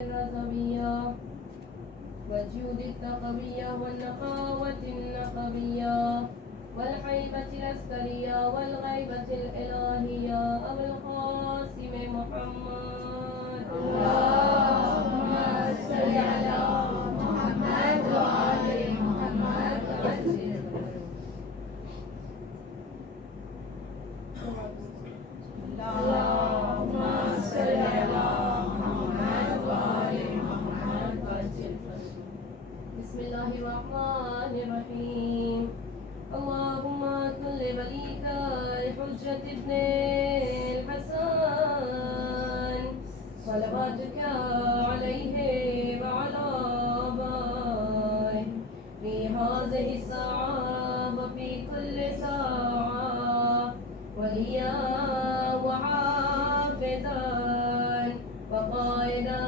الرزوية والجود التقوية والنقاوة النقوية والحيبة العسكرية والغيبة الإلهية أبو القاسم محمد اللهم صل على محمد وآل محمد اللهم صل على محمد وآل محمد. بسم الله الرحمن الرحيم. اللهم كن لوليك الحجة ابن الحسن صلواتك عليه وعلى آبائه في هذه الساعة وفي كل ساعة وليا وحافظا وقائدا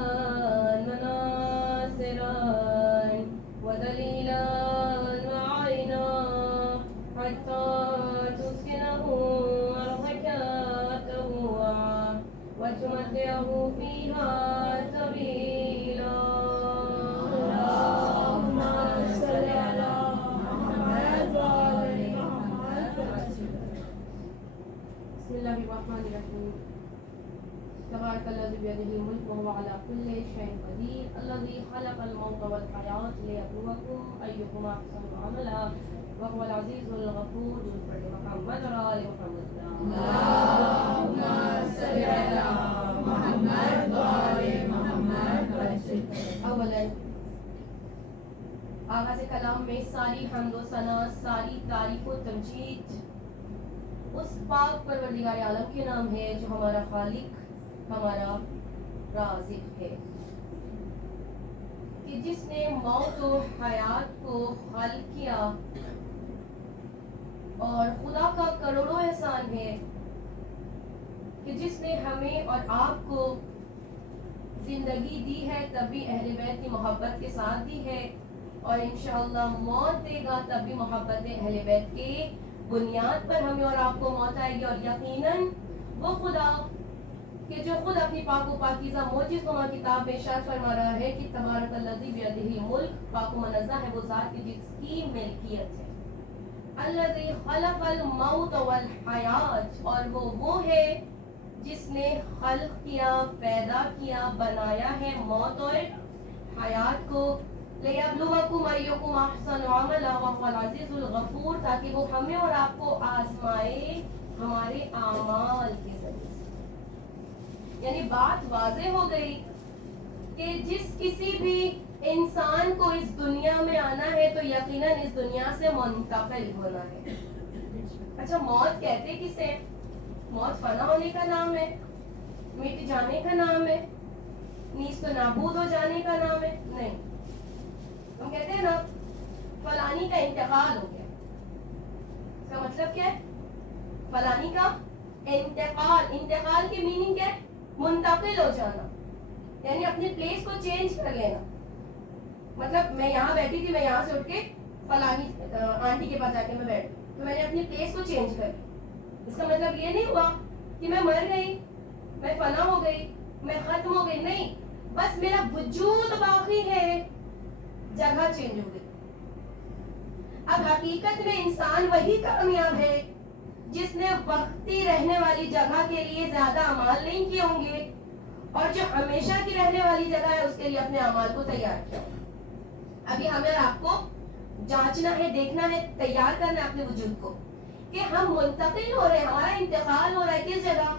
وناصرا ودليلا وعينا حتى تسكنه أرضك تروعا وتمتعه فيها طويلا. اللهم صل على محمد وآل محمد. بسم الله الرحمن الرحيم. تبارك الذي بيده الملك وهو على كل شيء قدير الذي خلق الموت والحياة ليبلوكم أيكم أحسن عملا وهو العزيز الغفور ذو الفضل. محمد وآل محمد. اللهم صل على محمد وآل محمد. اولا آغاز کلام میں ساری حمد و ثنا، ساری تعریف و تمجید اس پاک پروردگار عالم کے نام ہے جو ہمارا خالق، ہمارا رازق ہے، کہ جس نے موت و حیات کو خلق کیا. اور خدا کا کروڑوں احسان ہے کہ جس نے ہمیں اور آپ کو زندگی دی ہے تب بھی اہل بیت کی محبت کے ساتھ دی ہے، اور انشاءاللہ موت دے گا تب بھی محبت اہل بیت کے بنیاد پر ہمیں اور آپ کو موت آئے گی. اور یقیناً وہ خدا کہ جو خود اپنی پاک و پاکیزہ موجز نما کتاب میں ارشاد فرما رہا ہے کہ تبارک الذی بیدہ الملک، پاک و منزہ ہے وہ ذات کی جس کی ملکیت ہے. الذی خلق الموت والحیات، اور وہ ہے جس نے خلق کیا، پیدا کیا، بنایا ہے موت اور حیات کو. لیبلوکم ایکم احسن عملا وهو العزیز الغفور، تاکہ وہ ہمیں اور آپ کو آزمائے ہمارے اعمال کے ذریعے سے. یعنی بات واضح ہو گئی کہ جس کسی بھی انسان کو اس دنیا میں آنا ہے تو یقیناً اس دنیا سے منتقل ہونا ہے. اچھا، موت کہتے کسے؟ موت فنا ہونے کا نام ہے، مٹ جانے کا نام ہے، نیست و نابود ہو جانے کا نام ہے؟ نہیں. ہم کہتے ہیں نا فلانی کا انتقال ہو گیا، اس کا مطلب کیا ہے؟ فلانی کا انتقال. انتقال کی میننگ کیا ہے؟ منتقل ہو جانا، یعنی اپنی پلیس کو چینج کر لینا. مطلب میں یہاں بیٹھی تھی، میں یہاں سے اٹھ کے فلانی آنٹی کے پاس جا کے میں بیٹھ گئی تو میں نے اپنی پلیس کو چینج کر لی. اس کا مطلب یہ نہیں ہوا کہ میں مر گئی، میں فنا ہو گئی، میں ختم ہو گئی. نہیں، بس میرا وجود باقی ہے، جگہ چینج ہو گئی. اب حقیقت میں انسان وہی کامیاب ہے جس نے وقتی رہنے والی جگہ کے لیے زیادہ اعمال نہیں کیے ہوں گے، اور جو ہمیشہ کی رہنے والی جگہ ہے اس کے لیے اپنے اعمال کو تیار کیا. ابھی ہمیں آپ کو جانچنا ہے، دیکھنا ہے، تیار کرنا ہے اپنے وجود کو کہ ہم منتقل ہو رہے ہیں، ہمارا انتقال ہو رہا ہے کس جگہ؟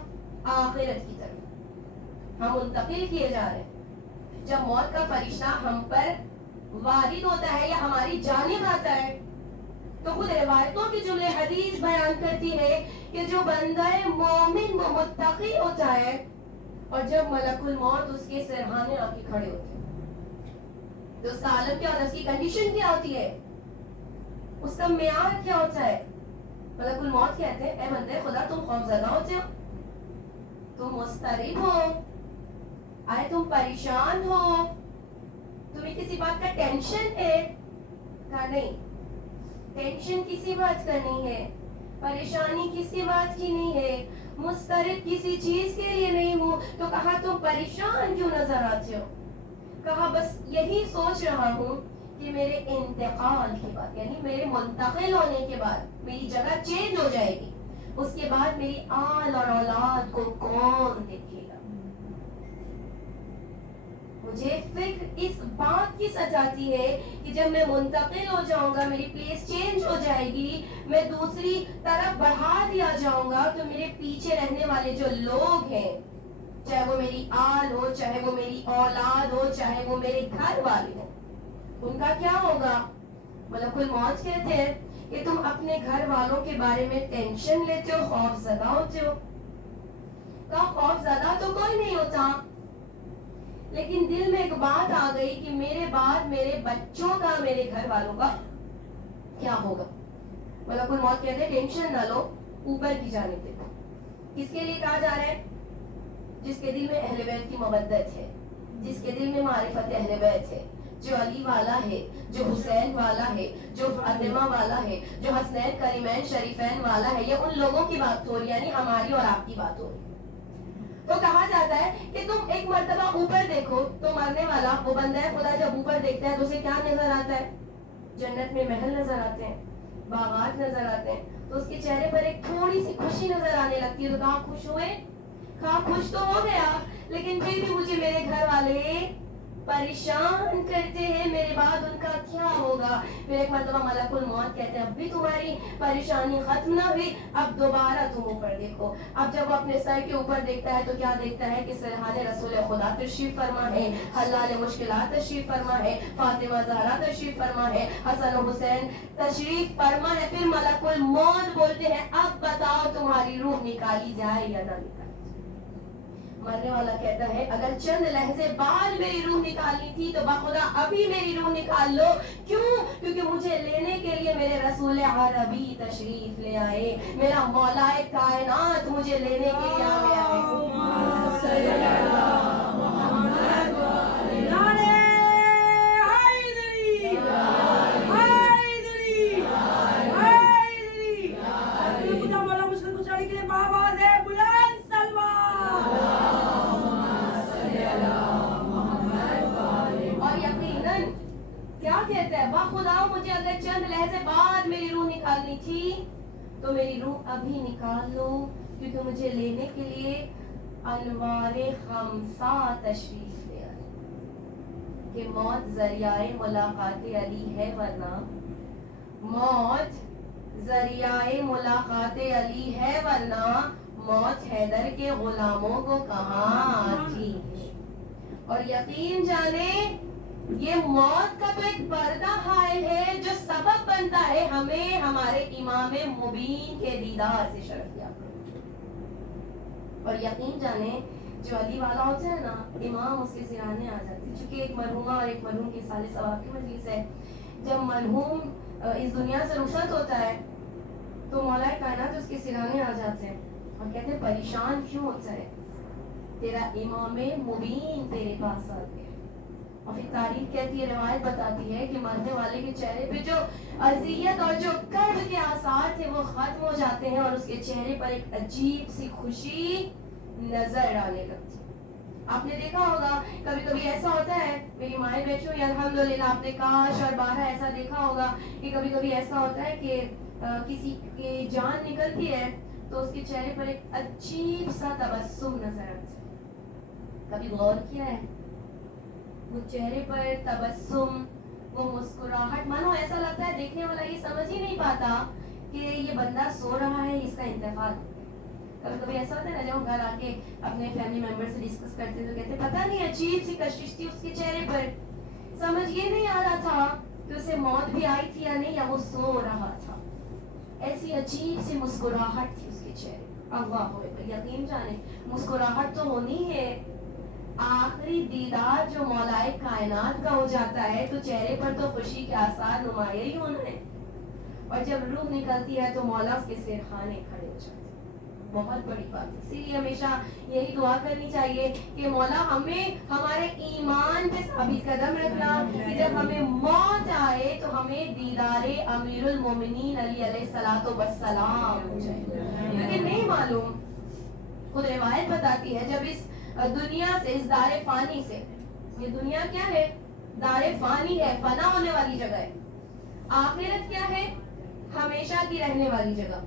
آخرت کی طرف ہم منتقل کیے جا رہے ہیں. جب موت کا فرشتہ ہم پر وارد ہوتا ہے یا ہماری جانب آتا ہے تو خود روایتوں کی جملے حدیث بیان کرتی ہے کہ جو بندہ مومن و متقی ہوتا ہے اور جب ملک الموت اس کے سرہانے آ کے کھڑے ہوتے ہیں تو اس کا عالم کیا ہوتا ہے، اس کی کنڈیشن کیا ہوتی ہے، اس کا معیار کیا ہوتا ہے؟ ملک الموت کہتے ہیں اے بندے خدا تم خوفزدہ ہوتے ہو، تم مضطرب ہو، آئے تم پریشان ہو، تمہیں کسی بات کا ٹینشن ہے؟ کہا نہیں، ٹینشن کسی بات کا نہیں ہے، پریشانی کسی بات کی نہیں ہے، مسترد کسی چیز کے لیے نہیں ہوں. تو کہا تم پریشان کیوں نظر آتے ہو؟ کہا بس یہی سوچ رہا ہوں کہ میرے انتقال کے بعد یعنی میرے منتقل ہونے کے بعد میری جگہ چینج ہو جائے گی، اس کے بعد میری آل اور اولاد کو کون دیکھے گا؟ مجھے فکر اس بات کی سجاتی ہے کہ جب میں منتقل ہو جاؤں گا، میری پلیس چینج ہو جائے گی، میں دوسری طرف بڑھا دیا جاؤں گا، تو میرے پیچھے رہنے والے جو لوگ ہیں، چاہے وہ میری آل ہو، چاہے وہ میری اولاد ہو، چاہے وہ میرے گھر والے ہوں، ان کا کیا ہوگا؟ ملک الموت کہتے ہیں کہ تم اپنے گھر والوں کے بارے میں ٹینشن لیتے ہو، خوف زدہ ہوتے ہو۔ کہا خوف زدہ تو کوئی نہیں ہوتا، لیکن دل میں ایک بات آ گئی کہ میرے بعد میرے بچوں کا، میرے گھر والوں کا کیا ہوگا؟ ملک الموت کہتے ہیں ٹینشن نہ لو، اوپر کی جانب دیکھو۔ کس کے لیے کہا جا رہا ہے؟ جس کے دل میں اہل بیت کی مودت ہے، جس کے دل میں معرفت اہل بیت ہے، جو علی والا ہے، جو حسین والا ہے، جو فاطمہ والا ہے، جو حسنین کریمین شریفین والا ہے، یہ ان لوگوں کی بات ہو رہی ہے، یعنی ہماری اور آپ کی بات ہو رہی ہے۔ تو کہا جاتا ہے کہ تم ایک مرتبہ اوپر دیکھو، تو مرنے والا وہ بندہ خدا جب اوپر دیکھتا ہے تو اسے کیا نظر آتا ہے؟ جنت میں محل نظر آتے ہیں، باغات نظر آتے ہیں، تو اس کے چہرے پر ایک تھوڑی سی خوشی نظر آنے لگتی ہے۔ تو کہا خوش ہوئے؟ کہا خوش تو ہو گیا، لیکن پھر بھی مجھے میرے گھر والے پریشان کرتے ہیں، میرے بعد ان کا کیا ہوگا؟ پھر ایک مرتبہ ملک الموت کہتے ہیں اب بھی تمہاری پریشانی ختم نہ ہوئی، اب دوبارہ تم اوپر دیکھو۔ اب جب وہ اپنے سر کے اوپر دیکھتا ہے تو کیا دیکھتا ہے کہ سرحان رسول خدا تشریف فرما ہے، حلال مشکلات تشریف فرما ہے، فاطمہ زہرا تشریف فرما ہے، حسن و حسین تشریف فرما ہے۔ پھر ملک الموت بولتے ہیں اب بتاؤ تمہاری روح نکالی جائے یا نہ نکالی؟ مرنے والا کہتا ہے اگر چند لحظے بعد میری روح نکالنی تھی تو بخدا ابھی میری روح نکال لو۔ کیوں؟ کیونکہ مجھے لینے کے لیے میرے رسول عربی تشریف لے آئے، میرا مولا کائنات مجھے لینے کے لیے آ گیا ہے۔ خدا مجھے اگر چند لحظے بعد میری روح نکالنی تھی تو میری روح ابھی نکال لو، کیونکہ مجھے لینے کے لیے انوار خمسہ تشریف لے آئے کہ موت ذریعہ ملاقات علی ہے، ورنہ موت ذریعہ ملاقات علی ہے، ورنہ موت حیدر کے غلاموں کو کہاں آتی ہے۔ اور یقین جانے یہ موت کا تو ایک پردہ حائل ہے جو سبب بنتا ہے ہمیں ہمارے امام مبین کے دیدار سے شرف یاب۔ اور یقین جانے جو علی والا ہوتا ہے نا، امام اس کے سرانے آ جاتے ہیں، چونکہ ایک مرحومہ اور ایک مرحوم کے سال ثواب کی مجلس ہے۔ جب مرحوم اس دنیا سے رخصت ہوتا ہے تو مولا کائنات اس کے سرانے آ جاتے ہیں اور کہتے ہیں پریشان کیوں ہوتا ہے؟ تیرا امام مبین تیرے پاس آ گیا۔ اور پھر تاریخ کہتی ہے، روایت بتاتی ہے کہ مرنے والے کے چہرے پہ جو اذیت اور جو کرب کے آثار تھے وہ ختم ہو جاتے ہیں اور اس کے چہرے پر ایک عجیب سی خوشی نظر آنے لگتی۔ آپ نے دیکھا ہوگا کبھی کبھی ایسا ہوتا ہے، میری مائیں بیٹھوں یا الحمدللہ آپ نے کاش اور بارہ ایسا دیکھا ہوگا کہ کبھی کبھی ایسا ہوتا ہے کہ کسی کی جان نکلتی ہے تو اس کے چہرے پر ایک عجیب سا تبسم نظر آتا ہے۔ کبھی غور کیا ہے وہ چہرے پر تبسم، وہ مسکراہٹ، مانو ایسا لگتا ہے دیکھنے والا یہ سمجھ ہی نہیں پاتا کہ یہ بندہ سو رہا ہے، اس کا انتقال۔ کبھی کبھی ایسا ہوتا ہے نا جب ہم گھر آ کے اپنے فیملی ممبر سے ڈسکس کرتے ہیں تو کہتے ہیں پتہ نہیں عجیب سی کشش تھی اس کے چہرے پر، سمجھ یہ نہیں آ رہا تھا کہ اسے موت بھی آئی تھی یا نہیں، یا وہ سو رہا تھا۔ ایسی عجیب سی مسکراہٹ تھی اس کے چہرے۔ اللہ اکبر، یقین جانے مسکراہٹ تو ہونی ہے، آخری دیدار جو مولا کائنات کا ہو جاتا ہے تو چہرے پر تو خوشی کے آثار نمایاں ہی ہونا ہے، اور جب روح نکلتی ہے تو مولا اس کے سرخانے کھڑے ہو جاتے ہیں۔ بہت بڑی بات ہے، اسی لیے ہمیشہ یہی دعا کرنی چاہیے کہ مولا ہمیں ہمارے ایمان پہ ثابت قدم رکھنا کہ جب ہمیں موت آئے تو ہمیں دیدار امیر المومنین علی علیہ الصلوۃ والسلام ہو جائے۔ لیکن نہیں معلوم، خود روایت بتاتی ہے جب اس دنیا سے، اس دار فانی سے یہ دنیا کیا ہے؟ دار فانی ہے، فنا ہونے والی جگہ ہے. آخرت کیا ہے؟ ہمیشہ کی رہنے والی جگہ.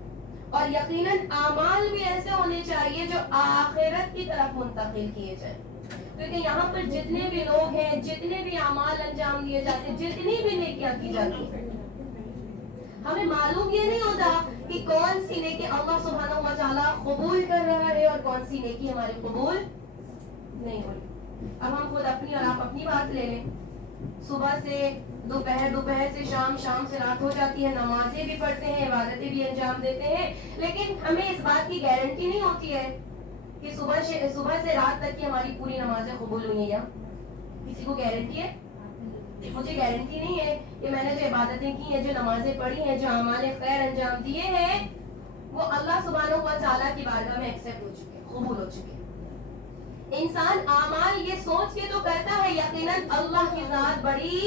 اور یقیناً اعمال بھی ایسے ہونے چاہیے جو آخرت کی طرف منتقل کیے جائیں. کیونکہ یہاں پر جتنے بھی لوگ ہیں، جتنے بھی اعمال انجام دیے جاتے ہیں، جتنی بھی نیکیاں کی جاتی ہیں، ہمیں معلوم یہ نہیں ہوتا کہ کون سی نیکی اللہ سبحانہ و تعالیٰ قبول کر رہا ہے اور کون سی نیکی ہماری قبول نہیں ہو رہی. اب ہم خود اپنی اور آپ اپنی بات لے لیں. صبح سے دوپہر، دوپہر سے شام، شام سے رات ہو جاتی ہے، نمازیں بھی پڑھتے ہیں، عبادتیں بھی انجام دیتے ہیں، لیکن ہمیں اس بات کی گارنٹی نہیں ہوتی ہے کہ صبح سے رات تک کی ہماری پوری نمازیں قبول ہوئی ہیں. یا کسی کو گارنٹی ہے؟ مجھے گارنٹی نہیں ہے کہ میں نے جو عبادتیں کی ہیں، جو نمازیں پڑھی ہیں، جو اعمال خیر انجام دیے ہیں، وہ اللہ سبحانہ و تعالیٰ کی بارگاہ میں ایکسیپٹ ہو چکے، قبول ہو چکے. انسان اعمال یہ سوچ کے تو کرتا ہے یقیناً اللہ کی ذات بڑی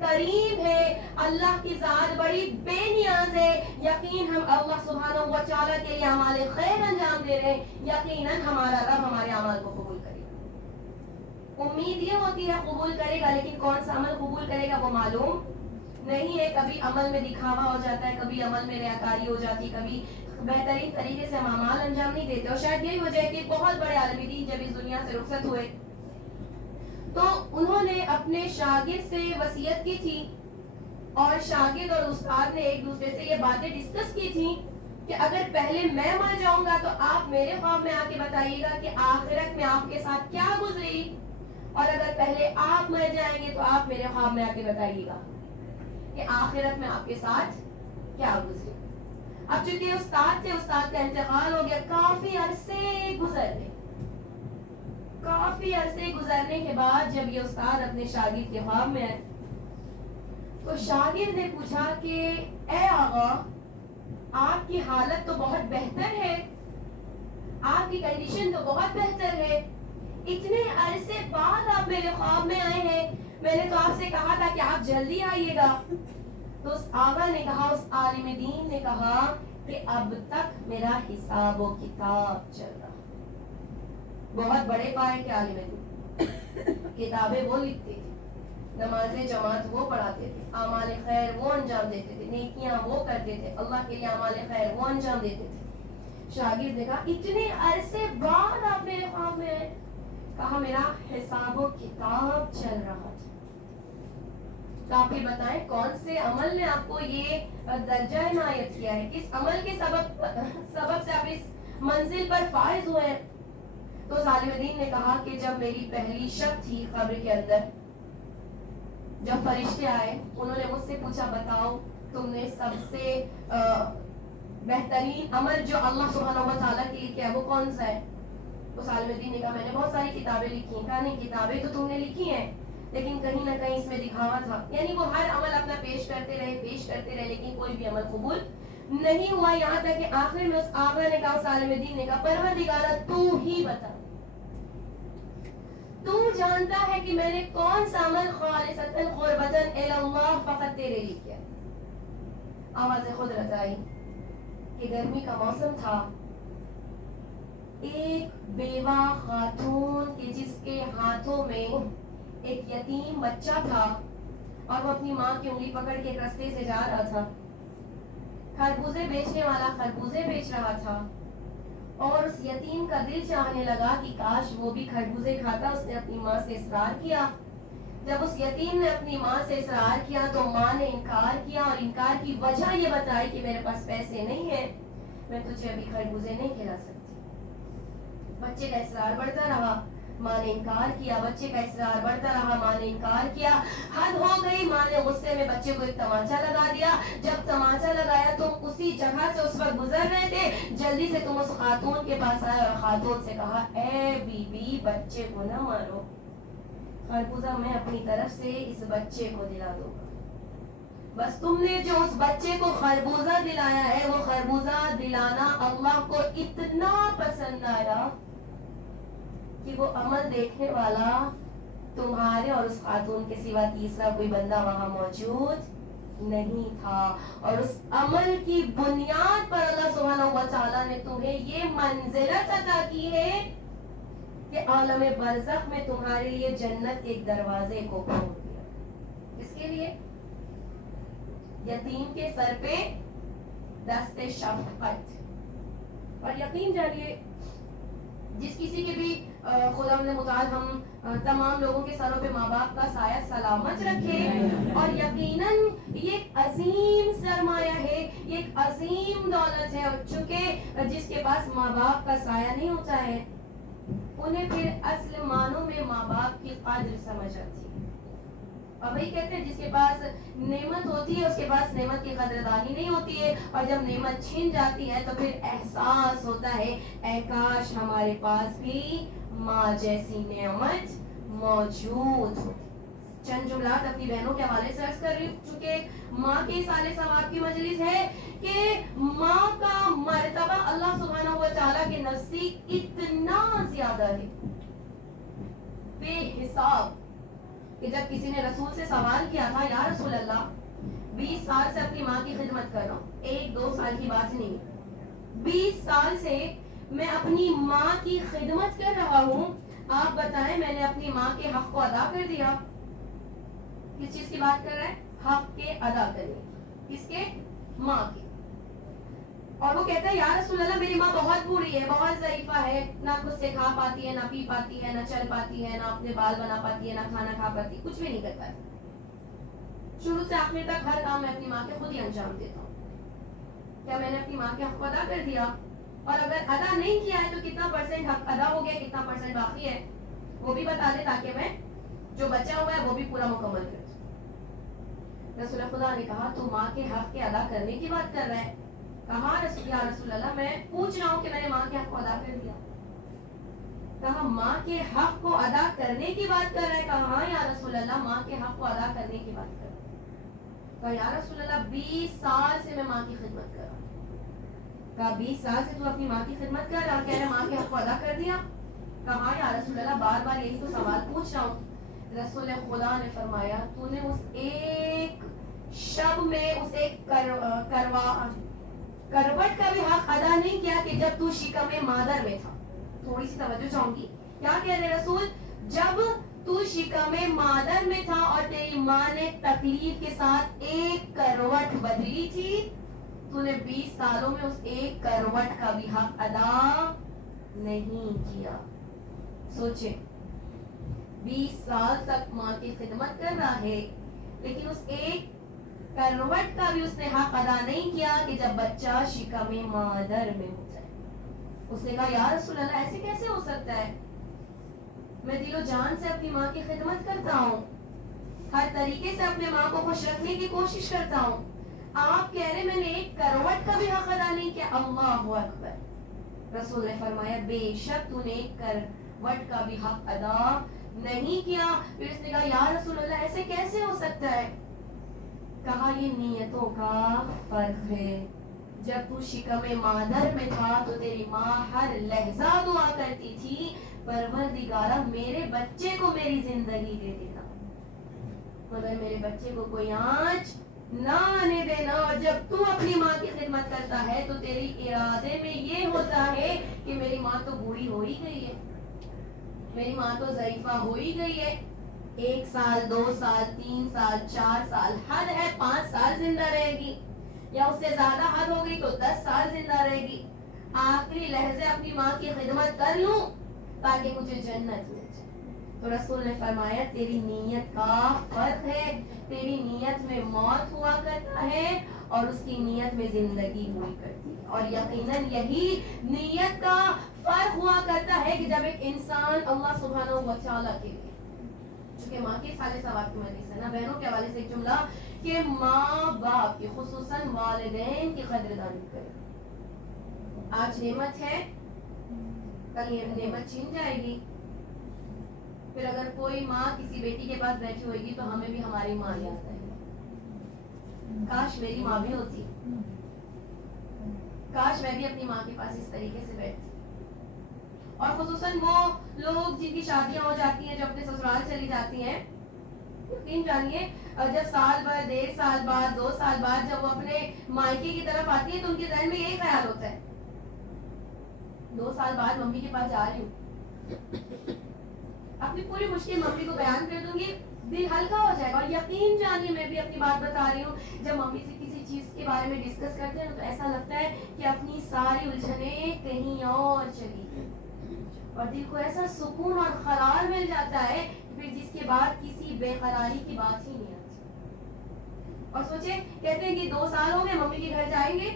کریم ہے، اللہ کی ذات بڑی بے نیاز ہے، یقین ہم اللہ سبحانہ و تعالیٰ کے لیے اعمال خیر انجام دے رہے ہیں، یقیناً ہمارا رب ہمارے اعمال کو قبول کرے گا. امید یہ ہوتی ہے قبول کرے گا، لیکن کون سا عمل قبول کرے گا وہ معلوم نہیں ہے. کبھی عمل میں دکھاوا ہو جاتا ہے، کبھی عمل میں ریاکاری ہو جاتی ہے، کبھی بہترین طریقے سے ہم اعمال انجام نہیں دیتے. اور شاید یہی وجہ ہے کہ بہت بڑے عالم دین جب اس دنیا سے رخصت ہوئے تو انہوں نے اپنے شاگرد سے وصیت کی تھی، اور شاگرد اور استاد نے ایک دوسرے سے یہ باتیں ڈسکس کی تھی کہ اگر پہلے میں مر جاؤں گا تو آپ میرے خواب میں آ کے بتائیے گا کہ آخرت میں آپ کے ساتھ کیا گزری، اور اگر پہلے آپ مر جائیں گے تو آپ میرے خواب میں آ کے بتائیے گا کہ آخرت میں آپ کے ساتھ کیا گزری. اب چونکہ استاد تھے، استاد کا انتقال ہو گیا، کافی عرصے گزر گئے. کافی عرصے گزرنے کے بعد جب یہ استاد اپنے شاگرد کے خواب میں آئے تو شاگرد نے پوچھا کہ اے آغا، آپ کی حالت تو بہت بہتر ہے، آپ کی کنڈیشن تو بہت بہتر ہے، اتنے عرصے بعد آپ میرے خواب میں آئے ہیں، میں نے تو آپ سے کہا تھا کہ آپ جلدی آئیے گا. تو اس آغا نے کہا، اس عالم دین نے کہا کہ اب تک میرا حساب و کتاب چل رہا. بہت بڑے پائے کے عالم دین، کتابیں وہ لکھتے تھے، نماز جماعت وہ پڑھاتے تھے، اعمال خیر وہ انجام دیتے تھے، نیکیاں وہ کرتے تھے، اللہ کے لیے اعمال خیر وہ انجام دیتے تھے. شاگرد نے کہا اتنے عرصے بعد آپ میرے خواب میں آئے. کہا میرا حساب و کتاب چل رہا تھا. تو آپ یہ بتائیں کون سے عمل نے آپ کو یہ درجہ عنایت کیا ہے، کس عمل کے سبب سے آپ اس منزل پر فائز ہوئے ہیں. تو عالم دین نے کہا کہ جب میری پہلی شب تھی قبر کے اندر، جب فرشتے آئے انہوں نے مجھ سے پوچھا بتاؤ تم نے سب سے بہترین عمل جو اللہ سبحانہ و تعالیٰ کے لیے کیا وہ کون سا ہے. اس عالم دین نے کہا میں نے بہت ساری کتابیں لکھی ہیں. کہا نہیں، کتابیں تو تم نے لکھی ہیں لیکن کہیں نہ کہیں اس میں دکھاوا تھا. یعنی وہ ہر عمل اپنا پیش کرتے رہے لیکن کوئی بھی عمل قبول نہیں ہوا. یہاں تک کہ آخر میں اس آقا نے کہا، اس عالم دین نے کہا پروردگارا تو ہی بتا، تو جانتا ہے کہ میں نے کون سا عمل خالصتاً قربتاً الی اللہ فقط تیرے لیے کیا. آواز قدرت آئی کہ گرمی کا موسم تھا. ایک بیوہ خاتون کے جس کے ہاتھوں میں ایک یتیم بچہ تھا اور وہ اپنی ماں کی انگلی پکڑ کے ایک رستے سے جا رہا تھا. خربوزے بیچنے والا خربوزے بیچ رہا تھا اور اس یتیم کا دل چاہنے لگا کہ کاش وہ بھی خربوزے کھاتا. اس نے اپنی ماں سے اصرار کیا. جب اس یتیم نے اپنی ماں سے اصرار کیا تو ماں نے انکار کیا، اور انکار کی وجہ یہ بتائی کہ میرے پاس پیسے نہیں ہیں، میں تجھے ابھی خربوزے نہیں کھلا سکتی. بچے کا اصرار بڑھتا رہا، ماں نے انکار کیا. بچے کا اصرار بڑھتا رہا، ماں نے انکار کیا. حد ہو گئی، ماں نے غصے میں بچے کو ایک تماچا لگا دیا. جب تماچا لگایا تم اسی جگہ سے اس وقت گزر رہے تھے، جلدی سے تم اس خاتون کے پاس آئے اور خاتون سے کہا اے بی بی بچے کو نہ مارو، خربوزہ میں اپنی طرف سے اس بچے کو دلا دوں گا. بس تم نے جو اس بچے کو خربوزہ دلایا ہے، وہ خربوزہ دلانا اللہ کو اتنا پسند آیا کہ وہ عمل دیکھنے والا تمہارے اور اس خاتون کے سوا تیسرا کوئی بندہ وہاں موجود نہیں تھا. اور اس عمل کی بنیاد پر اللہ سبحانہ و تعالیٰ نے تمہیں یہ منزلت عطا کی ہے کہ عالم برزخ میں تمہارے لیے جنت ایک دروازے کو کھول دیا. اس کے لیے یتیم کے سر پہ دست شفقت. اور یقین جانیے جس کسی کے بھی خدا متعال ہم تمام لوگوں کے سروں پہ ماں باپ کا سایہ سلامت رکھے. اور یقیناً یہ ایک عظیم سرمایہ ہے, یہ ایک عظیم دولت ہے. اور چونکہ جس کے پاس ماں باپ کا سایہ نہیں ہوتا ہے انہیں پھر اصل معنوں میں ماں باپ کی قدر سمجھ آتی ہے. اور وہی کہتے ہیں جس کے پاس نعمت ہوتی ہے اس کے پاس نعمت کی قدردانی نہیں ہوتی ہے, اور جب نعمت چھین جاتی ہے تو پھر احساس ہوتا ہے اے کاش ہمارے پاس بھی ماں جیسی نعمت موجود ہو. چند جملات اپنی بہنوں کے حوالے سے عرض کر رہی ہوں چونکہ ماں کے سال ثواب کی مجلس ہے کہ ماں کا مرتبہ اللہ سبحانہ و تعالیٰ کے نزدیک اتنا زیادہ ہے بے حساب کہ جب کسی نے رسول سے سوال کیا تھا یا رسول اللہ 20 سال سے اپنی ماں کی خدمت کر رہا ہوں, 1-2 سال کی بات نہیں, 20 سال سے میں اپنی ماں کی خدمت کر رہا ہوں, آپ بتائیں میں نے اپنی ماں کے حق کو ادا کر دیا؟ کس چیز کی بات کر رہے ہیں؟ حق کے ادا کرنے. کس کے؟ ماں کے. اور وہ کہتا ہے یا رسول اللہ میری ماں بہت بوڑھی ہے, بہت ضعیفہ ہے, نہ خود سے کھا پاتی ہے, نہ پی پاتی ہے, نہ چل پاتی ہے, نہ اپنے بال بنا پاتی ہے, نہ کھانا کھا پاتی, کچھ بھی نہیں کر پاتی. شروع سے آخر تک ہر کام میں اپنی ماں کے خود ہی انجام دیتا ہوں. کیا میں نے اپنی ماں کے حق کو ادا کر دیا؟ اور اگر ادا نہیں کیا ہے تو کتنا % حق ادا ہو گیا, کتنا % باقی ہے وہ بھی بتا دے تاکہ میں جو بچا ہوا ہے وہ بھی پورا مکمل کر دوں. رسول خدا نے کہا تو ماں کے حق کے ادا کرنے کی بات کر رہا ہے. کہا یا رسول اللہ میں پوچھ رہا ہوں کہ میں نے ماں کے حق کو ادا کر دیا. کہا ماں کے حق کو ادا کرنے کی بات کر رہا ہے. کہا ہاں یا رسول اللہ ماں کے حق کو ادا کرنے کی بات کر رہا ہے. کہا یا رسول اللہ 20 سال سے میں ماں کی خدمت کر رہا ہوں. کہا 20 سال سے تو اپنی ماں کی خدمت کر رہا, کہہ رہے ماں کے حق کو ادا کر دیا؟ کہا یا رسول اللہ بار بار یہی تو سوال پوچھ رہا ہوں. رسول خدا نے فرمایا تو نے اس ایک شب میں اس ایک کروٹ کا بھی حق ادا نہیں کیا کہ جب تو شکم مادر میں تھا. تھوڑی سی توجہ چاہوں گی, کیا کہہ رہے رسول؟ جب تو شکم مادر میں تھا اور تیری ماں نے تکلیف کے ساتھ ایک کروٹ بدلی تھی, تو نے 20 سالوں میں اس ایک کروٹ کا بھی حق ادا نہیں کیا. سوچے 20 سال تک ماں کی خدمت کر رہا ہے لیکن اس ایک کروٹ کا بھی اس نے حق ادا نہیں کیا کہ جب بچہ شکم مادر میں ہو جائے. اس نے کہا یا رسول اللہ ایسے کیسے ہو سکتا ہے؟ میں دل و جان سے اپنی ماں کی خدمت کرتا ہوں, ہر طریقے سے اپنے ماں کو خوش رکھنے کی کوشش کرتا ہوں, آپ کہہ رہے میں نے ایک کروٹ کا بھی حق ادا نہیں کیا. اللہ اکبر. رسول نے فرمایا بے شک تو نے ایک کروٹ کا بھی حق ادا نہیں کیا. پھر اس نے کہا یا رسول اللہ ایسے کیسے ہو سکتا ہے؟ کہا یہ نیتوں کا فرق ہے. جب تو شکم مادر میں تھا تو تیری ماں ہر لہجہ دعا کرتی تھی پروردگارہ میرے بچے کو میری زندگی دے دینا, مگر میرے بچے کو کوئی آنچ نہ آنے دینا. اور جب تو اپنی ماں کی خدمت کرتا ہے تو تیری ارادے میں یہ ہوتا ہے کہ میری ماں تو بوڑھی ہو ہی گئی ہے, میری ماں تو ضعیفہ ہو ہی گئی ہے, 1 سال 2 سال 3 سال 4 سال حد ہے 5 سال زندہ رہے گی, یا اس سے زیادہ حد ہو گئی تو 10 سال زندہ رہے گی. آخری لحظے اپنی ماں کی خدمت کر لوں تاکہ مجھے جنت مل جائے. تو رسول نے فرمایا تیری نیت کا فرق ہے, تیری نیت میں موت ہوا کرتا ہے اور اس کی نیت میں زندگی ہوا کرتی ہے. اور یقیناً یہی نیت کا فرق ہوا کرتا ہے کہ جب ایک انسان اللہ سبحانہ و تعالیٰ کے لیے, چونکہ ماں کے سالے ثواب کی مجلس ہے نا, بہنوں کے حوالے سے ایک جملہ کہ ماں باپ کی خصوصاً والدین کی قدردانی کرے. آج نعمت ہے کل یہ نعمت چھین جائے گی. پھر اگر کوئی ماں کسی بیٹی کے پاس بیٹھی ہوئے گی تو ہمیں بھی ہماری ماں یاد آئے گی, کاش میری ماں بھی ہوتی, کاش میں بھی اپنی ماں کے پاس اس طریقے سے بیٹھتی. اور خصوصاً وہ لوگ جن کی شادیاں ہو جاتی ہیں جو اپنے سسرال چلی جاتی ہیں, یقین جانیے جب سال بعد 1.5 سال بعد 2 سال بعد جب وہ اپنے مائکے کی طرف آتی ہے تو ان کے ذہن میں یہی خیال ہوتا ہے 2 سال بعد ممی کے پاس جا رہی ہوں, اپنی پوری مشکل ممی کو بیان کر دوں گی, دل ہلکا ہو جائے گا. اور یقین جانیے میں بھی اپنی بات بتا رہی ہوں, جب ممی سے کسی چیز کے بارے میں ڈسکس کرتے ہیں تو ایسا لگتا ہے کہ اپنی ساری الجھنیں کہیں اور چلی گئی, اور دل کو ایسا سکون اور قرار مل جاتا ہے کہ پھر جس کے بعد کسی بے قراری کی بات ہی نہیں آتی. اور سوچے, کہتے ہیں کہ 2 سال ہو گئے ممی کے گھر جائیں گے,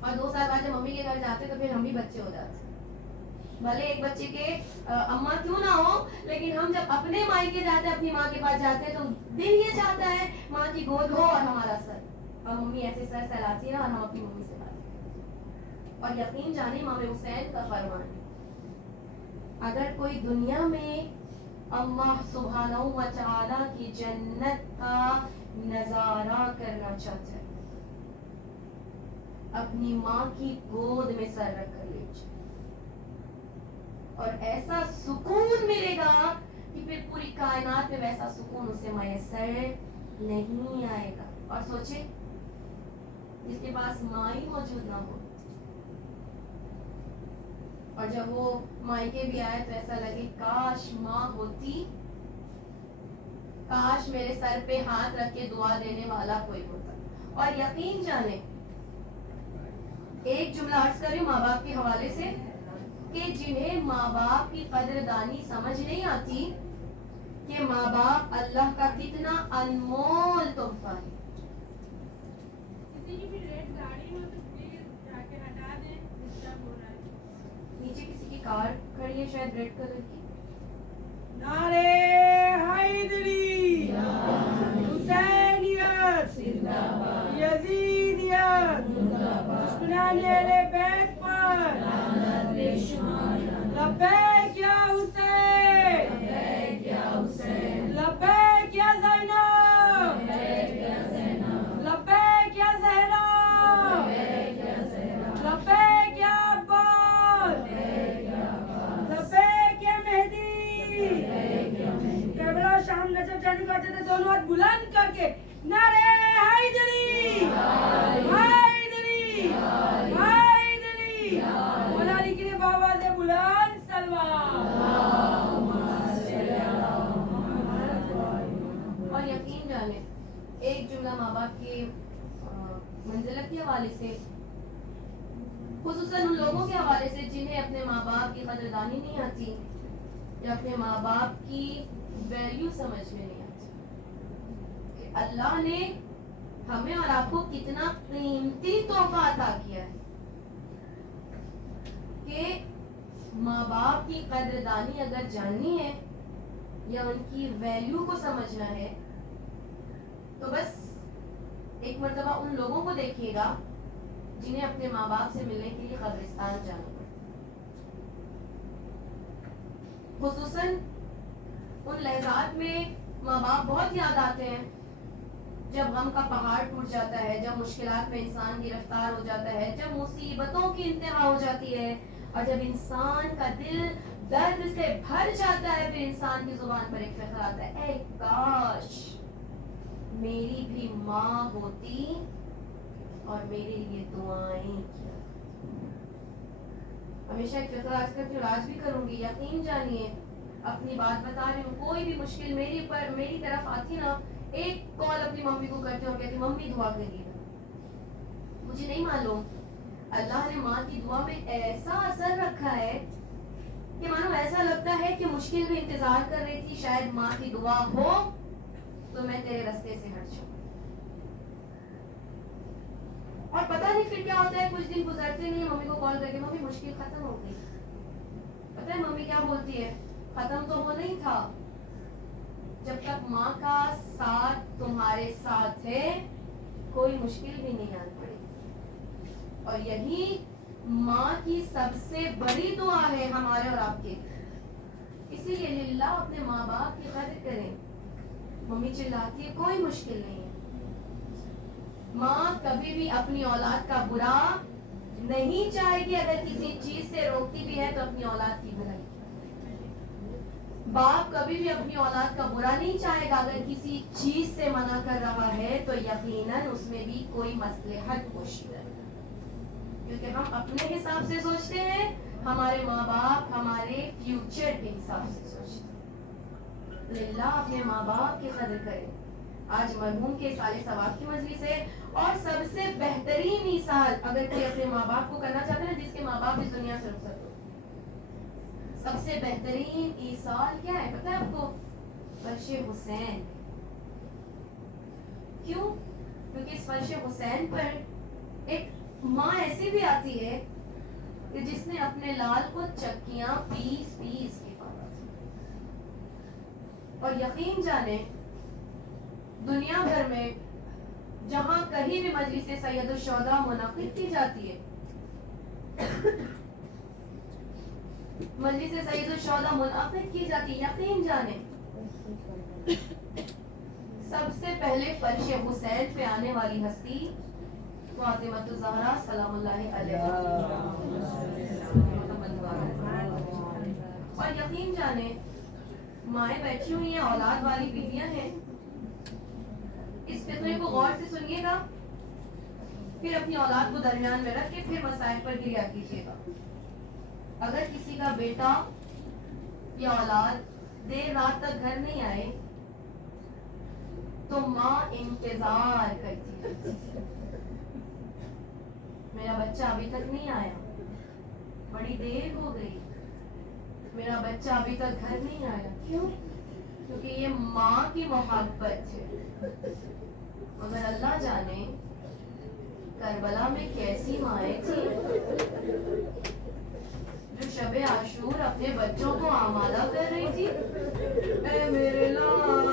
اور 2 سال بعد جب ممی کے گھر جاتے تو پھر ہم بھی بچے ہو جاتے. بھلے ایک بچے کے اماں کیوں نہ ہو, لیکن ہم جب اپنے مائکے جاتے ہیں, اپنی ماں کے پاس جاتے ہیں, تو دل یہ چاہتا ہے ماں کی گود ہو اور ہمارا سر, اور ممی ایسے سر سہلاتی ہے اور ہم اپنی ممی سے بات کریں. اور یقین جانے امام حسین کا فرمان ہے, اگر کوئی دنیا میں اللہ سبحانہ و تعالی کی جنت کا نظارہ کرنا چاہتا ہے, اپنی ماں کی گود میں سر رکھ کر لے جائے, اور ایسا سکون ملے گا کہ پھر پوری کائنات میں ویسا سکون اسے میسر نہیں آئے گا. اور سوچے, جس کے پاس ماں ہی موجود نہ ہو, اور جب وہ مائکے بھی آئے تو ایسا لگے کاش ماں ہوتی, کاش میرے سر پہ ہاتھ رکھ کے دعا دینے والا کوئی ہوتا. اور یقین جانے, ایک جملہ عرض کر رہی ہوں ماں باپ کے حوالے سے, کہ جنہیں ماں باپ کی قدردانی سمجھ نہیں آتی کہ ماں باپ اللہ کا کتنا انمول تحفہ ہے. کسی کی بھی ریڈ گاڑی ہو تو پلیز جا کے ہٹا دیں, ڈسٹرب ہو رہا ہے. نیچے کسی کی کار کھڑی ہے شاید ریڈ کلر کی. نعرے حیدری, حسینیت, یزیدیت, دشمنان اہل بیت پر لبیک یا حسین, لبیک یا زینب, لبیک یا زہرا, لبیک یا عباس, لبیک یا مہدی. کربلا شام نجف جانے کو آتے تھے دونوں ہاتھ بلند کر کے نعرے حیدری, حیدری, حیدری. مولا علی کے بابا سے بلند سلوات. اور یقین جانے, ایک جملہ ماں باپ کی منزلت کے حوالے سے, خصوصاً ان لوگوں کے حوالے سے جنہیں اپنے ماں باپ کی قدردانی نہیں آتی, یا اپنے ماں باپ کی ویلیو سمجھ میں نہیں آتی, کہ اللہ نے ہمیں اور آپ کو کتنا قیمتی تحفہ عطا کیا ہے, کہ ماں باپ کی قدردانی اگر جاننی ہے یا ان کی ویلیو کو سمجھنا ہے تو بس ایک مرتبہ ان لوگوں کو دیکھیے گا جنہیں اپنے ماں باپ سے ملنے کے لیے قبرستان جانا پڑتا. خصوصاً ان لحظات میں ماں باپ بہت یاد آتے ہیں, جب غم کا پہاڑ ٹوٹ جاتا ہے, جب مشکلات میں انسان گرفتار ہو جاتا ہے, جب مصیبتوں کی انتہا ہو جاتی ہے, اور جب انسان کا دل درد سے بھر جاتا ہے, پھر انسان کی زبان پر ایک فخر آتا ہے, اے کاش میری بھی ماں ہوتی اور میرے لیے دعائیں کیا. ہمیشہ ایک فکر آج کرتی ہوں, آج بھی کروں گی. یقین جانیے, اپنی بات بتا رہی ہوں, کوئی بھی مشکل میری طرف آتی نا, ایک کال اپنی ممی کو کرتی ہوں اور کہتی ممی دعا کریے گا. مجھے نہیں معلوم, اللہ نے ماں کی دعا میں ایسا اثر رکھا ہے کہ مانو ایسا لگتا ہے کہ مشکل میں انتظار کر رہی تھی, شاید ماں کی دعا ہو تو میں تیرے راستے سے ہٹ جاؤں. اور پتہ نہیں پھر کیا ہوتا ہے, کچھ دن گزرتے نہیں, ممی کو کال کر کے ممی مشکل ختم ہو گئی. پتہ ہے ممی کیا بولتی ہے, ختم تو وہ نہیں تھا, جب تک ماں کا ساتھ تمہارے ساتھ ہے کوئی مشکل بھی نہیں آن پڑی. اور یہی ماں کی سب سے بڑی دعا ہے ہمارے اور آپ کے. اسی لیے للہ اپنے ماں باپ کی قدر کریں. ممی چلاتی ہے, کوئی مشکل نہیں ہے. ماں کبھی بھی اپنی اولاد کا برا نہیں چاہے گی, اگر کسی چیز سے روکتی بھی ہے تو اپنی اولاد کی بھلائی. باپ کبھی بھی اپنی اولاد کا برا نہیں چاہے گا, اگر کسی چیز سے منع کر رہا ہے تو یقیناً اس میں بھی کوئی مصلحت پوشیدہ ہے, کیونکہ ہم اپنے حساب سے سوچتے ہیں, ہمارے ماں باپ ہمارے فیوچر کے حساب سے سوچتے. للہ اپنے ماں باپ کی قدر کریں. آج مرحوم کے سال ثواب کی مجلس ہے اور سب سے بہترین ایصال اگر کوئی اپنے ماں باپ کو کرنا چاہتا ہے نا، جس کے ماں باپ اس دنیا سے رخصت ہو، سب سے بہترین ایصال کیا ہے پتہ ہے آپ کو؟ فرش حسین. کیوں؟ کیونکہ اس فرش حسین پر ایک ماں ایسی بھی آتی ہے کہ جس نے اپنے لال کو چکیاں پیس پیس کے پالا. اور یقین جانے دنیا بھر میں جہاں کہیں بھی مجلس سید الشہداء منعقد کی جاتی ہے، مجلس سید الشہداء منعقد کی جاتی ہے، یقین جانے سب سے پہلے فرش حسین پہ آنے والی ہستی فاطمہ الزہرا سلام اللہ علیہا. اور یقین جانے مائیں بیٹھی ہوئی ہیں، اولاد والی بیویاں ہیں. اس فطرے کو غور سے سنیے گا، پھر اپنی اولاد کو درمیان میں رکھ کے پھر مسائل پر گریا کیجیے گا. اگر کسی کا بیٹا یا اولاد دیر رات تک گھر نہیں آئے تو ماں انتظار کرتی ہے. میرا بچہ ابھی تک نہیں آیا، بڑی دیر ہو گئی، میرا بچہ ابھی تک گھر نہیں آیا. کیوں؟ کیونکہ یہ ماں کی محبت ہے. مگر اللہ جانے کربلا میں کیسی مائیں تھیں جو شب عاشور اپنے بچوں کو آمادہ کر رہی تھی. اے میرے لال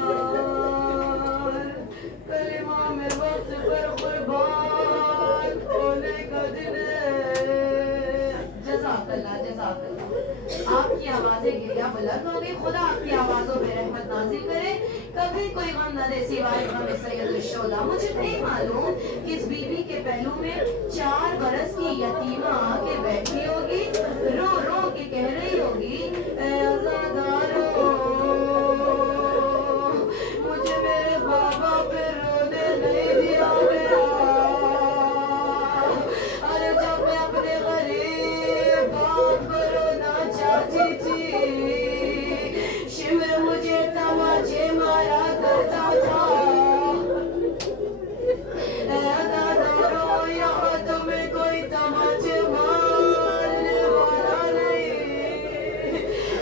کلمہ میں وقت پر قربان ہونے کا دن ہے. جزاک اللہ جزاک اللہ. آپ کی آوازیں گریا بلند ہو گئی. خدا آپ کی آوازوں پہ رحمت نازل کرے. کبھی کوئی غم نہ دے سوائے غم سید الشہداء. مجھے نہیں معلوم کہ اس بی بی کے پہلو میں 4 برس کی یتیمہ آ کے بیٹھی ہوگی، رو رو کے کہہ رہی ہوگی اے عزادارو مجھے میرے بابا پہ رونے نہیں دیا گیا. ارے جب میں اپنے غریب باپ کو رونا چاہتی تھی شمر مجھے تماچے مارا کرتا تھا. اے عزادارو یہاں تمہیں کوئی تماچے مارنے والا نہیں،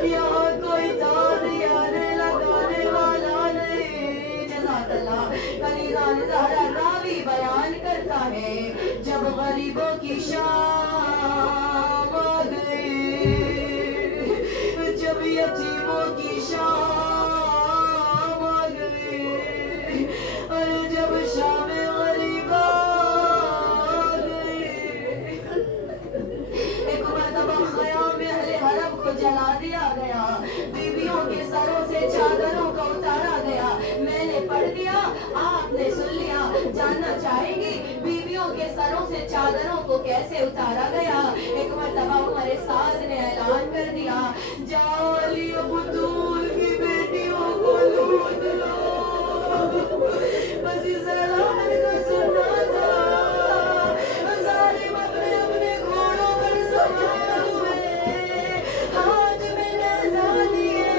یہاں کوئی تالیاں لگانے والا نہیں. جزاک اللہ. کلیزہ زہرا راوی بیان کرتا ہے جب غریبوں کی شام آ گئی، جب یتیموں کی شام آ گئی، اور جب شام غریبہ آ گئی، ایک مرتبہ خیام اہل حرم کو جلا دیا گیا، بیویوں کے سروں سے چادروں کو اتارا گیا. میں نے پڑھ دیا، آپ نے سن لیا. جاننا چاہیں گی بیویوں کے سروں سے چادروں کو کیسے اتارا گیا؟ ایک مرتبہ عمر سعد نے اعلان کر دیا جاؤ علی بطول کی بیٹیوں کو لوٹ لو. بس اس اعلان کو سننا تھا. ظالم اپنے اپنے گھوڑوں پر سوار ہوئے، ہاتھ میں نیزہ لیے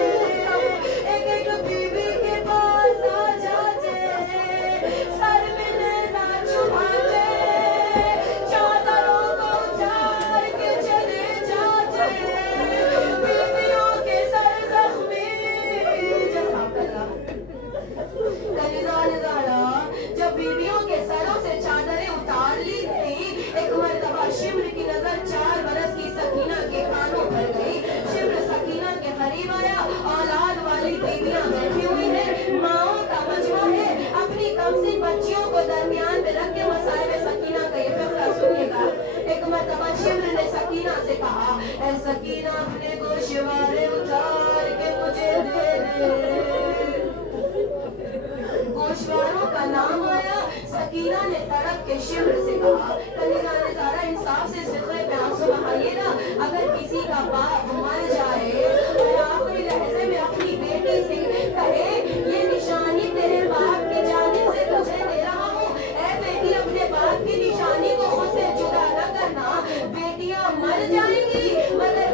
ایک ایک بیوی کے پاس آ جاتے، سر میں نیزہ چھپاتے، چادروں کو اتار کے چلے جاتے، بیویوں کے سر زخمی. جزاک اللہ. کلیزہ زہرا جب بیویوں کے سروں سے چادریں اتار لی تھی، ایک مرتبہ شمر کی نظر 4 برس کی سکینہ کے کانوں پر گئی. شمر سکینہ کے قریب آیا. اولاد والی بیویاں بیٹھی ہوئی ہیں، ماؤں کا مجمع ہے. اپنی کمسن بچیوں کو درمیان میں رکھ کے مسائل سکینہ کا یہ فقرہ سنیے گا. ایک مرتبہ شمر نے سکینہ سے کہا اے سکینہ اپنے گوشوارے اتار کے مجھے دے دے. گوشواروں کا نام آیا. سکینہ نے تڑپ کے شمر سے کہا کلیزہ زہرا انصاف سے فقرے پہ آنسو بہائیے نا. اگر کسی کا باپ مر جائے اور آخری لحظے میں اپنی بیٹی سے کہے یہ نشانی تیرے باپ کی جانب سے تجھے دے رہا ہوں، اے بیٹی اپنے باپ کی نشانی کو خود سے جدا نہ کرنا. بیٹیاں مر جائیں گی مگر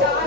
4